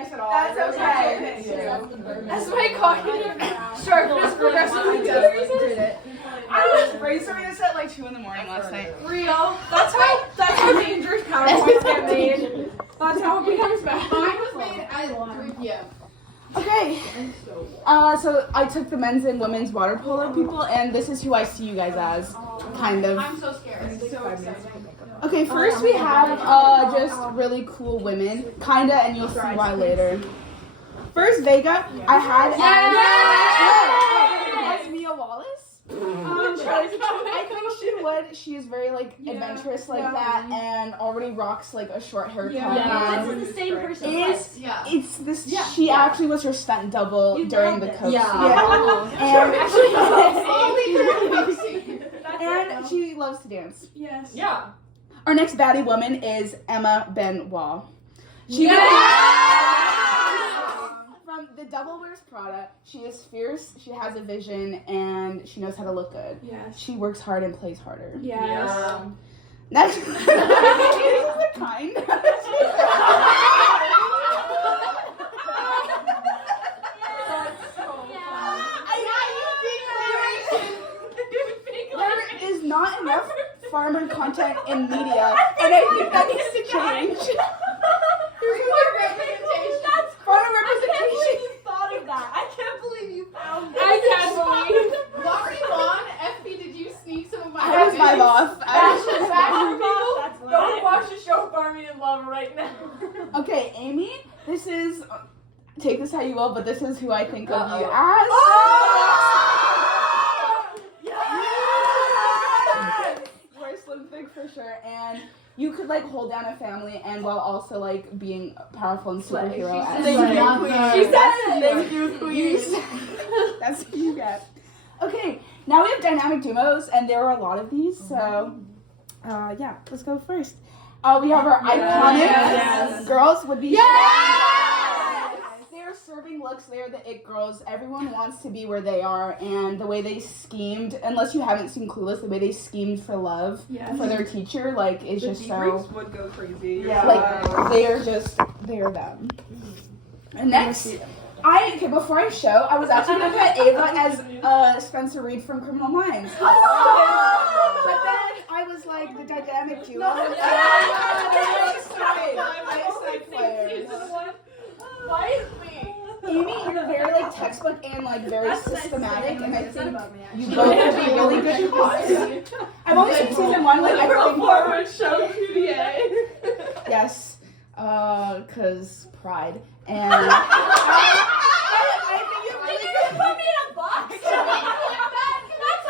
nice at all. That's okay. That's my cognitive sharpness progressively decreases. I was brainstorming this at like 2 in the morning last night. Real. That's how dangerous PowerPoints get made. That's how it becomes bad. Mine was made at 3 p.m. Okay. So I took the men's and women's water polo people, and this is who I see you guys as, kind of. I'm so scared. So excited. Okay, first we have just really cool women, kinda, and you'll see why later. First, Vega, I had as Mia Wallace. I think she would. She is very like adventurous like that, and already rocks like a short haircut. Yeah, it's the same person. It's this. She actually was her stunt double during the Coke. And she loves to dance. Yes. Yeah. Our next baddie woman is Emma Benoit. From The Devil Wears Prada, she is fierce, she has a vision, and she knows how to look good. Yes. She works hard and plays harder. Yes. Next, she's the kind. There is not enough farmer content in media, and I think that needs to change. Farmer representation. You thought of that. I can't believe you found that. I can't believe. Laurie Vaughn, FB, did you sneak some of my I was my boss. Don't watch the show Farming in Love right now. Okay, Amy, this is, take this how you will, but this is who I think of you as. You are slim thick for sure, and you could like hold down a family and while also like being powerful and superhero. She said it. Thank you, queen. That's what you get. Okay, now we have dynamic duos, and there are a lot of these, so yeah, let's go first. We have our iconic girls would be. They're serving looks. They're the it girls. Everyone wants to be where they are, and the way they schemed. Unless you haven't seen Clueless, the way they schemed for love for their teacher, like, is just so. Would go crazy. Like they are them. And next, before I show, I was actually gonna put Ava as Spencer Reed from Criminal Minds. But then I was like, the dynamic duo. Why is me? Amy, you're very like textbook and like very systematic, and I think you both would be really good coaches. I've only seen season 1, like I think. Forward show PDA. Yes, cause pride and. I think you're really good. Put me in a box. That's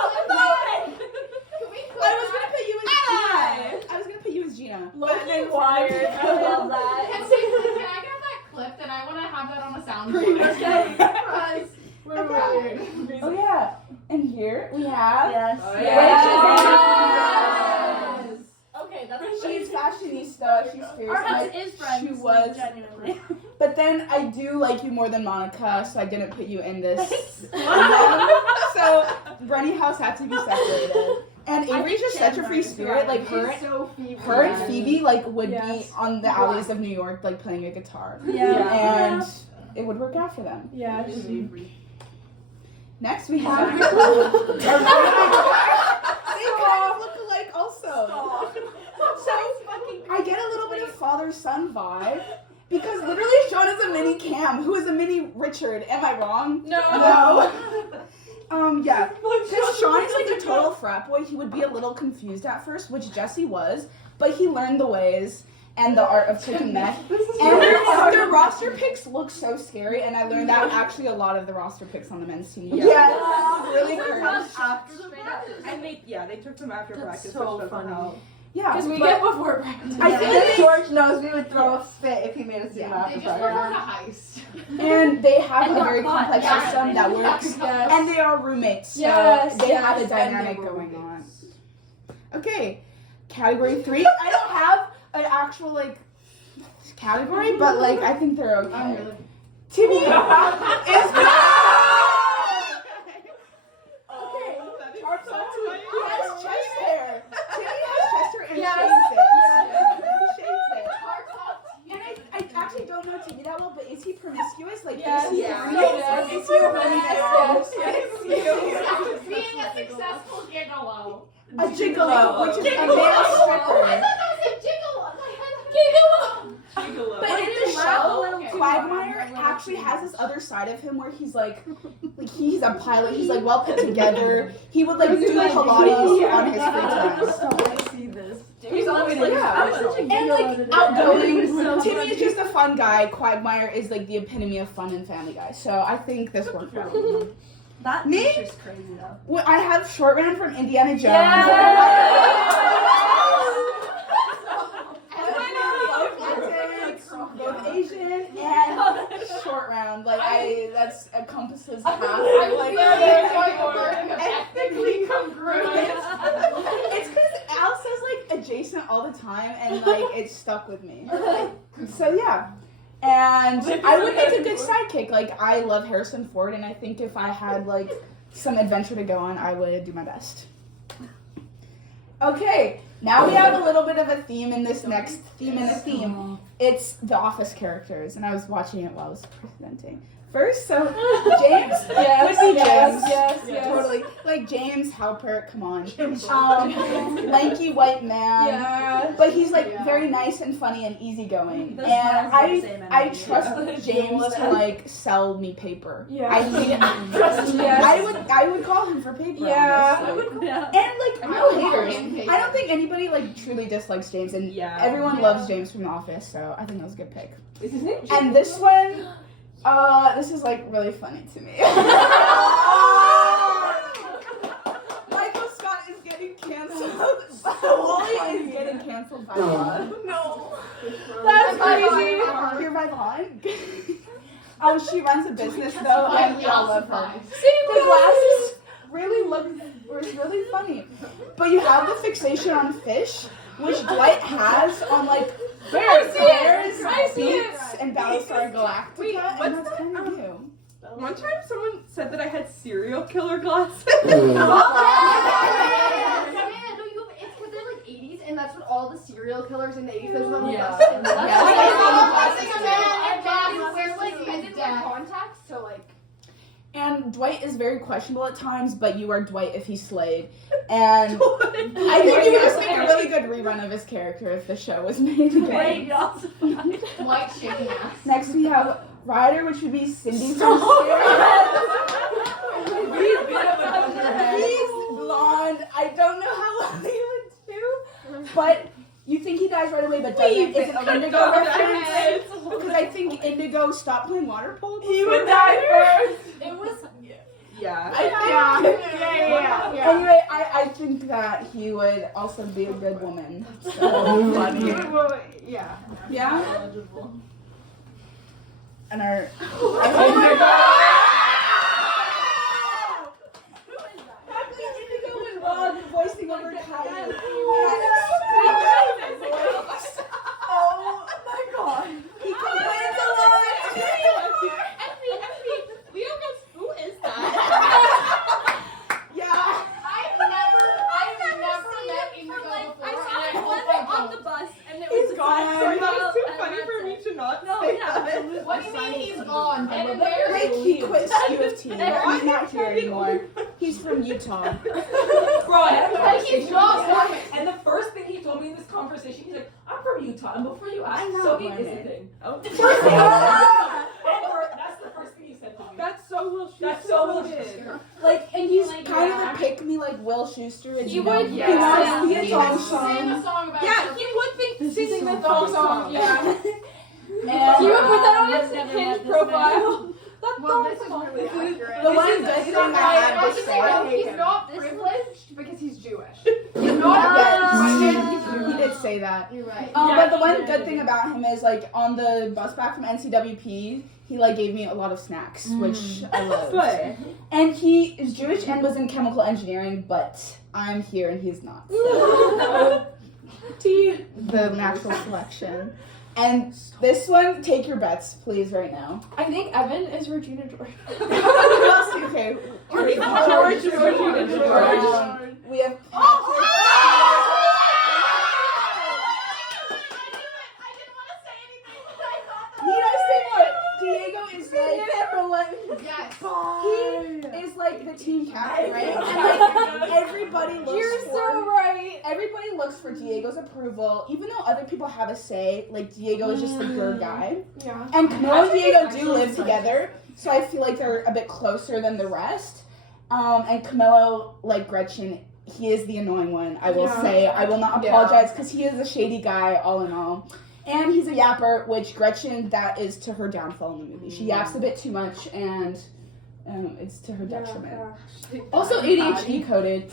I was gonna put you as Gina. Low-key wired. I love that. And so, can I get that clip? And I want to have that on a soundboard. Okay. We're wired. Oh yeah, and here we have. Yes. Okay, that's She's fashionista. She's fierce. Our house is friends. She was. Genuinely. But then I do like you more than Monica, so I didn't put you in this. So Brenny House had to be separated. And Avery's just such a free spirit. Like her and Phoebe like would be on the alleys of New York like playing a guitar. And it would work out for them. Yeah. Next we have they kind of look alike also. So I get a little bit of father-son vibe. Because literally Sean is a mini Cam, who is a mini Richard. Am I wrong? No. Yeah. Because Sean is like a total frat boy. He would be a little confused at first, which Jesse was, but he learned the ways and the art of taking meth. And their roster picks look so scary, and I learned that actually a lot of the roster picks on the men's team. Yeah. Really cringe. They took them after practice. So funny. Yeah. Because we get before practice. I think George knows we would throw a fit if he made us do that They after just practice. performed a heist. And they have And a very complex system that works. Yes. And they are roommates, so they have a dynamic going on. Okay, category 3. I don't have an actual like category, but like I think they're okay. Timmy is okay. He has chest hair. Timmy has chest hair and shaves it. He shaves it. And I actually don't don't know TV that well, but is he promiscuous? Like, Yes, is he yes, horny? yes. Is he horny? Being a successful gigolo. A gigolo, which is a male I stripper. thought that was a gigolo. Gigolo. But in the show, Quagmire actually has this other side of him where he's like he's a pilot. He's like well put together. He would like do Pilates on his free time. I see this. He's always like, I'm such a and like outgoing. Timmy is just a fun guy. Quagmire is like the epitome of fun and Family Guy. So I think this worked out. That Me? picture's crazy though. Well, I have Short Round from Indiana Jones. Both Asian and Short Round. Like that's encompasses half. Ethnically congruent. It's because Al says like adjacent all the time, and like it stuck with me. So yeah. And I would make a good sidekick. Like, I love Harrison Ford, and I think if I had, like, some adventure to go on, I would do my best. Okay, now we have a little bit of a theme in this next theme. It's the Office characters, and I was watching it while I was presenting. First, so James, yes. totally. Like James Halpert, come on. Lanky white man. Yeah. But he's like very nice and funny and easygoing. Those And smiles are the same I energy. trust James to like sell me paper. Yeah. I think Yes. I would call him for paper. Yeah. honestly. Yeah. And like no haters. paper. I don't think anybody like truly dislikes James, and everyone loves James from The Office, so I think that was a good pick. Is his name? And this one, this is like really funny to me. Michael Scott is getting canceled. Wally is getting canceled by Vaughn. No. That's crazy. You're by Vaughn? She runs a business though, and we all love her. The glasses was really funny. But you have the fixation on fish, which Dwight has on like bears, beets, and Battlestar Galactica, Wait, and what's that's that? kind of new. One time someone said that I had serial killer glasses. It's because they're like 80s, and that's what all the serial killers in the 80s, those were the Yeah. best. I didn't wear contacts, so like. And Dwight is very questionable at times, but you are Dwight if he's Slade. And I think you would just make a really good rerun of his character if the show was made again. Like shaking ass. Next we have Ryder, which would be Cindy from He's blonde. I don't know how well he would do, but you think he dies right away, but doesn't. Is it an Indigo reference? Because I think Indigo stopped playing water polo. He would die first. It was. Yeah. Anyway, I think that he would also be a good woman. So funny. Yeah. Yeah? And our... Happy Indigo and Rod voicing over Kylie. Oh my god. He complains a lot. Leo goes, who is that? Yeah. I've never met Indigo before. I and was hope I on don't. the bus, and it He's was gone. Sorry, that was too and funny that's for me it. to not No, say yeah, that. absolutely. What do you mean he's gone? When and where? Like, he quit U of T. He's not here anymore. He's from Utah. Bro, I had a Like he's conversation not with working. him, and the first thing he told me in this conversation, he's like, I'm from Utah, and before you ask, I'm not soaking is women. a thing. Oh. That's the first thing he said to me. That's so Will Schuster. That's so Will Schuster. Like, and he's Like, kind yeah. of a pick me like Will Schuster. And He you know, would, he yeah. wants to be a He song would sing a song. song about Yeah, he would think singing the so song. Yeah. And He would put that on I've his never met Hinge this profile. Well, this is really accurate. the one good thing I had I to should say. say, no, he's not privileged because he's Jewish. He's Yes, not he did say that. You're right. But the one good thing about him is like on the bus back from NCWP, he like gave me a lot of snacks, which I love. Good. And he is Jewish and was in chemical engineering, but I'm here and he's not. So. The natural selection. And this one, take your bets, please, right now. I think Evan is Regina George. Okay. George. We have Patrick. He does Yes. He is like the team captain, right? And like everybody looks for Diego's approval, even though other people have a say. Like Diego is just the good guy. Yeah. And Camilla and Diego do live together, so I feel like they're a bit closer than the rest. And Camilo, like Gretchen, he is the annoying one. I will say, I will not apologize because he is a shady guy, all in all. And he's a yapper, which Gretchen, that is to her downfall in the movie. She yaps a bit too much, and it's to her detriment. Also, ADHD coded.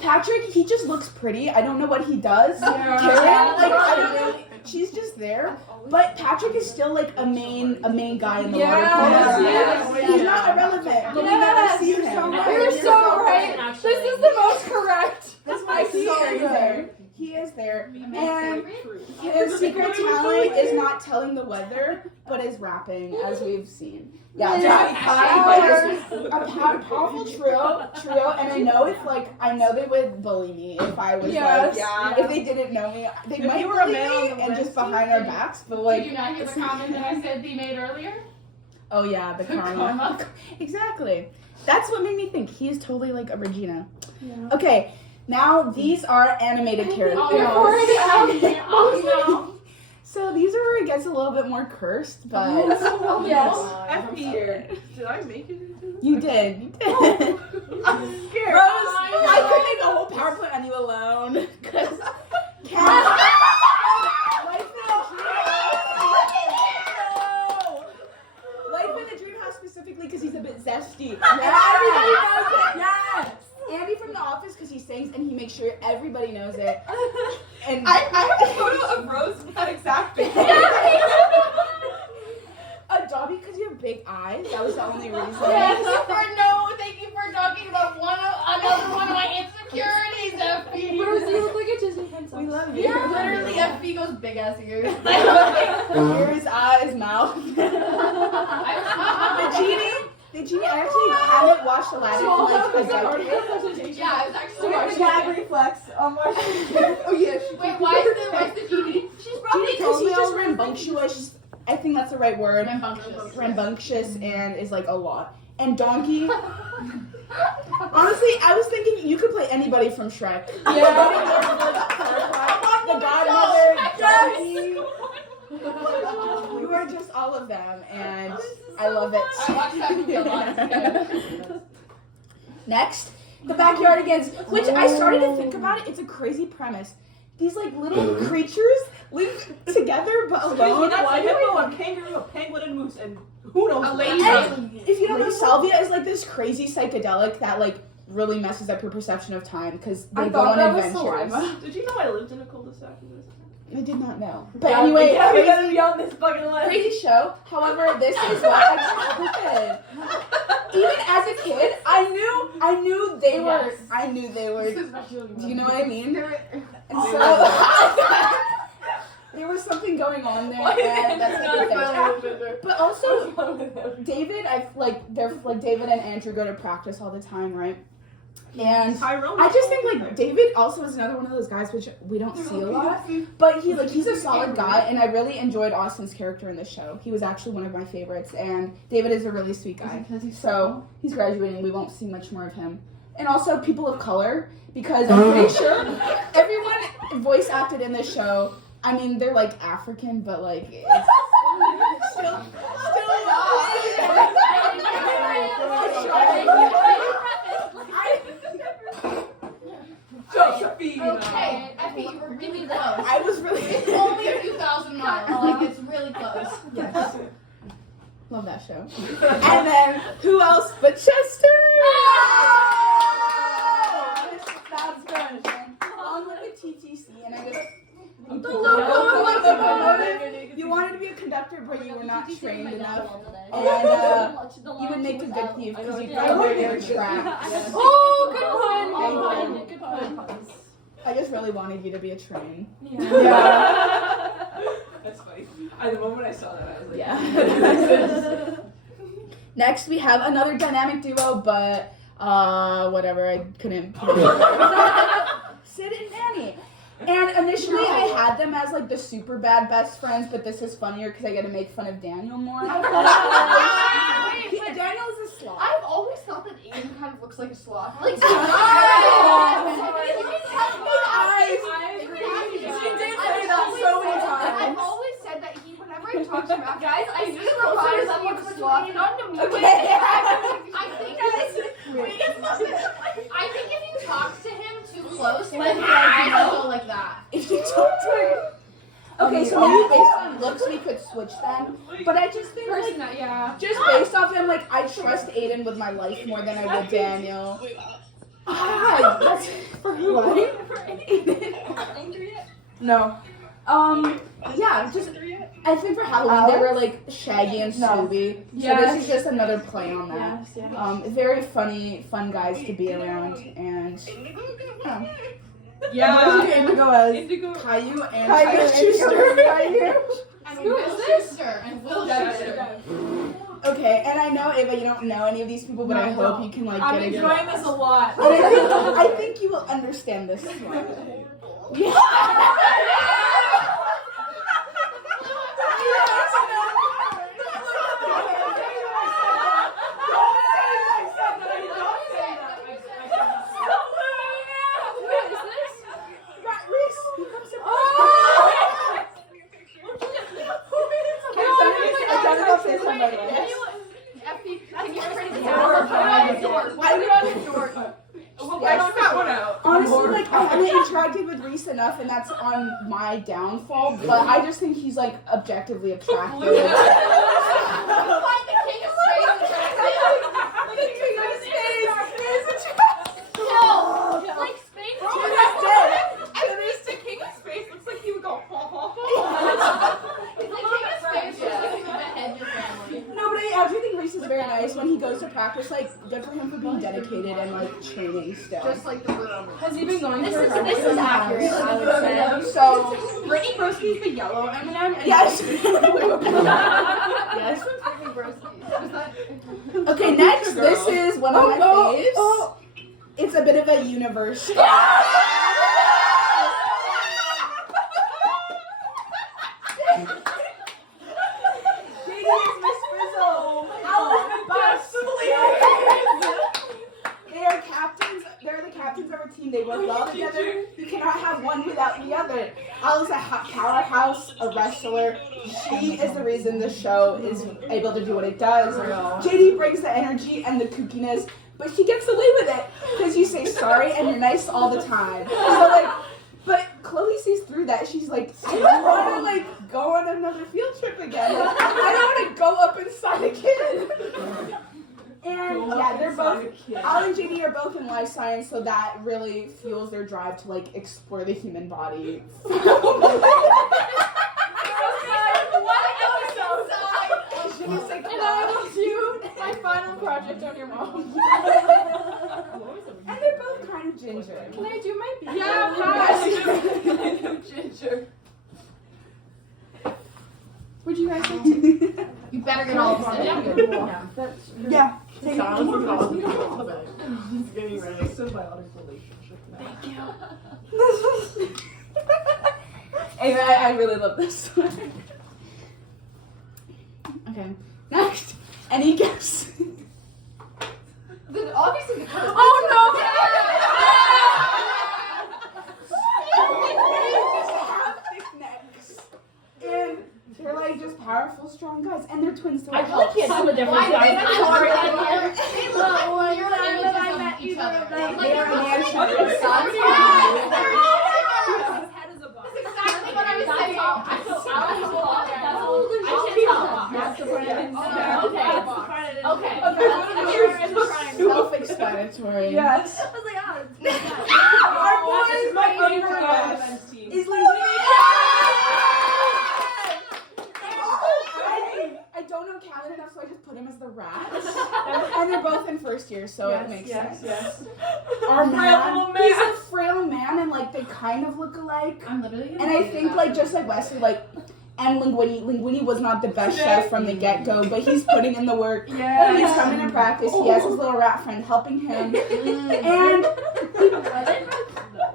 Patrick, he just looks pretty. I don't know what he does. Karen, like I don't know. She's just there. But Patrick is still like a main guy in the water polo. He's not irrelevant. But we never see him. You're so right. This is the most correct. That's why he is there. He is there. And his secret talent is not telling the weather, but is rapping, as we've seen. Yeah, a powerful trio, and I know they would bully me if I was if they didn't know me. They might bully me and just behind our backs, but like. Did you not hear the comment that I said they made earlier? Oh yeah, the karma. Exactly. That's what made me think he is totally like a Regina. Yeah. Okay, now these are animated characters. Oh, So these are where it gets a little bit more cursed, but Yes. I'm scared. Did I make it? you did. I'm scared. Rose, I could make a whole PowerPoint on you alone. Because Life in the Dream House specifically because he's a bit zesty. Everybody knows it. Yes. Andy from The Office because he sings and he makes sure everybody knows it. And I have a photo of Rose with that exact thing. Dobby because you have big eyes. That was the only reason. Thank you for talking about another one of my insecurities, FB. Rose, you look like a Disney princess. We love you. Yeah, literally, FB goes big ass ears. Ears, eyes, mouth. The genie, I actually haven't watched Aladdin in like a decade. Yeah, it's actually Gag reflex on my Oh yeah. Wait, why is the genie? She's probably Because he's just rambunctious. I think that's the right word. Rambunctious. And is like a lot. And Donkey. Honestly, I was thinking you could play anybody from Shrek. The Godmother, Donkey. You are just all of them, and I love it. I watched that movie a lot. Next, the Backyardigans, which I started to think about it. It's a crazy premise. These like little creatures live together but alone. That's a hippo, a kangaroo, a penguin, and moose, and who knows? A lady. If you don't know, salvia is like this crazy psychedelic that like really messes up your perception of time because they go on adventures. Did you know I lived in a cul-de-sac in this? I did not know. But anyway, we gotta be on this fucking list. crazy show. However, this is what I did. Even as a kid, I knew they were. I knew they were. Do you know what I mean? And so there was something going on there, and that's like the thing. But also, David, David and Andrew go to practice all the time, right? And I just think like David also is another one of those guys which we don't see a lot, but he's a solid guy, and I really enjoyed Austin's character in this show. He was actually one of my favorites, and David is a really sweet guy. So he's graduating. We won't see much more of him. And also people of color, because I'm pretty sure everyone voice acted in this show. I mean, they're like African, but like it's still. Josephine. Okay, FB, you were really close. I was really. It's only a few thousand miles. Like, it's really close. Yes. Love that show. And then, who else but Chester? That's good. On with the TTC, and I just. The locomotive. You wanted to be a conductor, but you were not trained enough. And you would make a good thief because you probably were trapped. Oh, good pun. I just really wanted you to be a train. Yeah. That's funny. The moment I saw that, I was like, Yeah. Next, we have another dynamic duo, but whatever. I couldn't put it. Sid and Danny. And initially, I had them as like the super bad best friends, but this is funnier because I get to make fun of Daniel more. Daniel's a sloth. I've always thought that Aiden kind of looks like a sloth. Like, His eyes. She did say that so many times. I've always said that whenever I talk to him, guys, I see him reminds me of a sloth. Not to me. I think if you talk to him too close, then he'll go like that. If you talk to him. Okay, so maybe based on looks we could switch them. But I just think like, just based off him, like I trust Aiden with my life more than I would Daniel. Ah, that's for who? No. Yeah, just I think for Halloween they were like Shaggy and Scooby. So this is just another play on that. Very funny, fun guys to be around, and Indigo as Caillou and Tyler Schuster. And who is this? And Will Schuster. Okay, and I know Ava, you don't know any of these people, but I hope you can like I'm get enjoying this a lot. I think you will understand this. Yeah. Honestly, like, I haven't interacted with Reese enough, and that's on my downfall, but I just think he's, like, objectively attractive. Find the king of space. The king of space is attractive. Like, space. At least the king of space looks like he would go ha ha ha. The king of space looks like he would behead your family. No, but I actually think Reese is very nice when he goes to practice. Like, good for him for being dedicated and like training still. Just like the room. Has he been going This for is practice? accurate, I would say. So, Brittany Broski's the yellow M&M. And yes. Yes. Okay, next, this is one of my faves. It's a bit of a universe. They're captains. They're the captains of our team. They work well together. You cannot have one without the other. Al is a powerhouse, a wrestler. She is the reason the show is able to do what it does. JD brings the energy and the kookiness, but she gets away with it because you say sorry and you're nice all the time. So like, but Chloe sees through that. She's like, I don't want to like go on another field trip again. Like, I don't want to go up inside a kid. And yeah, they're both, Al and JD are both in life science, so that really fuels their drive to like explore the human body. And I will do my final project on your mom. And they're both kind of ginger. Can I do my baby? Yes. Ginger. Would you guys like to? You better get all of us in. Yeah. It's getting ready. It's a symbiotic relationship now. Anyway, I really love this one. Okay. Next. Any guess? Obviously the curse. Oh no! And they're like just powerful, strong guys, and they're twins. So I feel like he had some of the different Why guys. I'm sorry, each other. They are That's exactly what I was saying. Okay. Self-explanatory. Yes. Our boy is my favorite guest. Is like. I don't know Calvin enough, so I just put him as the rat. And they're both in first year, so it makes sense. Yes. Our Frail man, he's a frail man, and like they kind of look alike. I'm literally gonna And I think like just like Wesley, like and Linguini was not the best chef from the get-go, but he's putting in the work. Yeah. He's coming to practice. He has his little rat friend helping him. And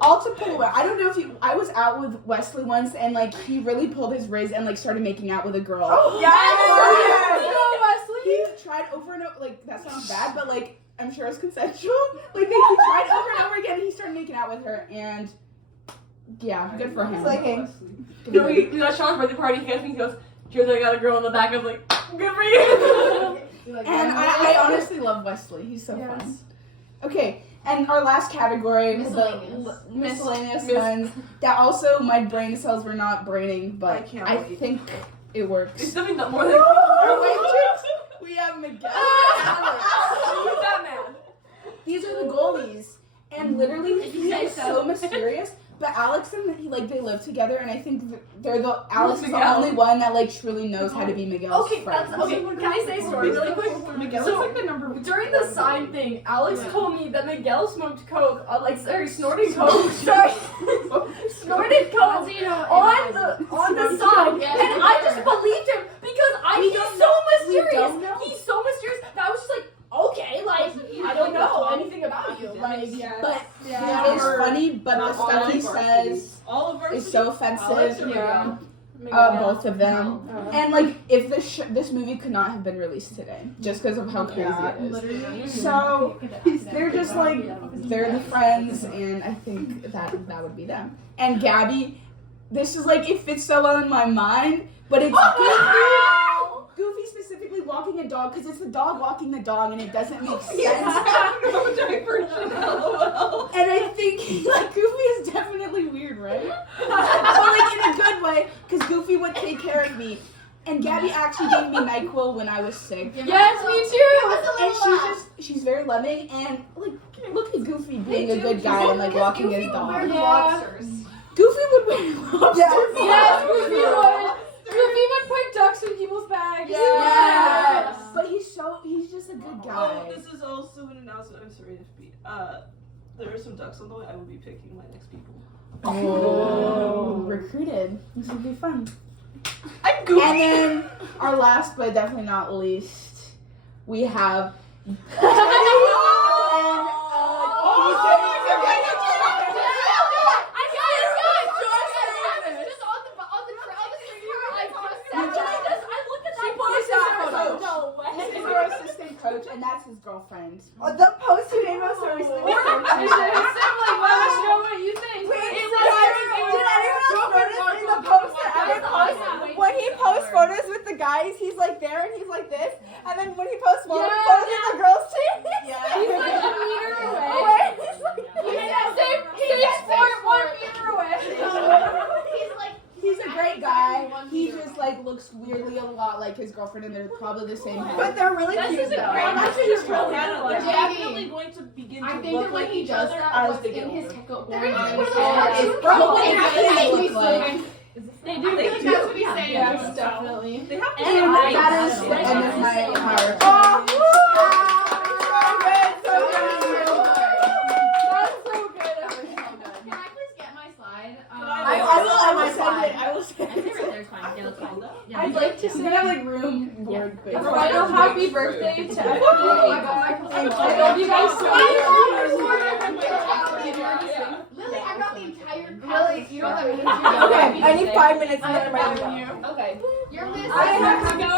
all to put away. I don't know if you. I was out with Wesley once, and like he really pulled his riz and like started making out with a girl. Yes. Wesley he tried over and over, like, that sounds bad, but, like, I'm sure it's consensual. Like, he tried over and over again, and he started making out with her, and, yeah, good for him. It's like, hey. No, we got Sean's birthday party. He goes, cheers, I got a girl in the back. I was like, good for you. And I honestly love Wesley. He's so fun. Okay, and our last category, miscellaneous ones. That also, my brain cells were not braining, but I think it works. It's definitely not more than We have Miguel. Who's that man? These are the goalies, and literally he is so mysterious. But Alex and he, like, they live together, and I think Alex is the only one that, like, truly knows how to be Miguel's friend. Okay, can I say a story really quick? Miguel So, is like the number one. During the sign thing, Alex told me that Miguel smoked coke, snorted coke, snorted coke on the sign, and I just believed him because he's so mysterious. He's so mysterious that I was just like, okay, like, I don't know anything about you, like, but It is funny, but the stuff he says is so offensive. Yeah. Both of them. And, like, if this movie could not have been released today, just because of how crazy it is. So, they're just, like, they're the friends, and I think that would be them. And Gabby, this is, like, it fits so well in my mind, but it's Goofy specifically walking a dog, because it's the dog walking the dog, and it doesn't make sense. No diversion, LOL. And I think, like, Goofy is definitely weird, right? But, like, in a good way, because Goofy would take care of me. And Gabby actually gave me NyQuil when I was sick. Yes, me too. And she's very loving, and, like, look at Goofy being a good guy and, like, walking his dog. Goofy would wear lobsters. Yes, Goofy would. Goofy would put ducks in people's bags. Yes. But he's just a good guy. Oh, this is also an announcement. I'm sorry to be. There are some ducks on the way. I will be picking my next people. Oh, recruited. This would be fun. I'm Goofy. And then our last, but definitely not least, we have. Coach, and that's his girlfriend. Oh, the post you made was so recently. Let us know what you think. Did anyone else notice in the post that Evan posts? When he posts photos with the guys, he's like there and he's like this. And then when he posts photos with the girls too, He's like a meter away. He's 6.1 meter away. He's a great guy. He just like looks weirdly a lot like his girlfriend, and they're probably the same height. but they're really cute though. They're definitely going to begin to look like each other as they get older. It's probably look like. They do. I feel like that's what he's saying. Yes, definitely. They have to And that is the end of my power. I will send it. I'd like to We're say gonna have like room board. a final happy birthday to everybody. I love you guys so much. Lily, I got the entire Lily, you don't have any. Okay, I need 5 minutes and then I'm ready to go. Okay. You're missing. I have to go.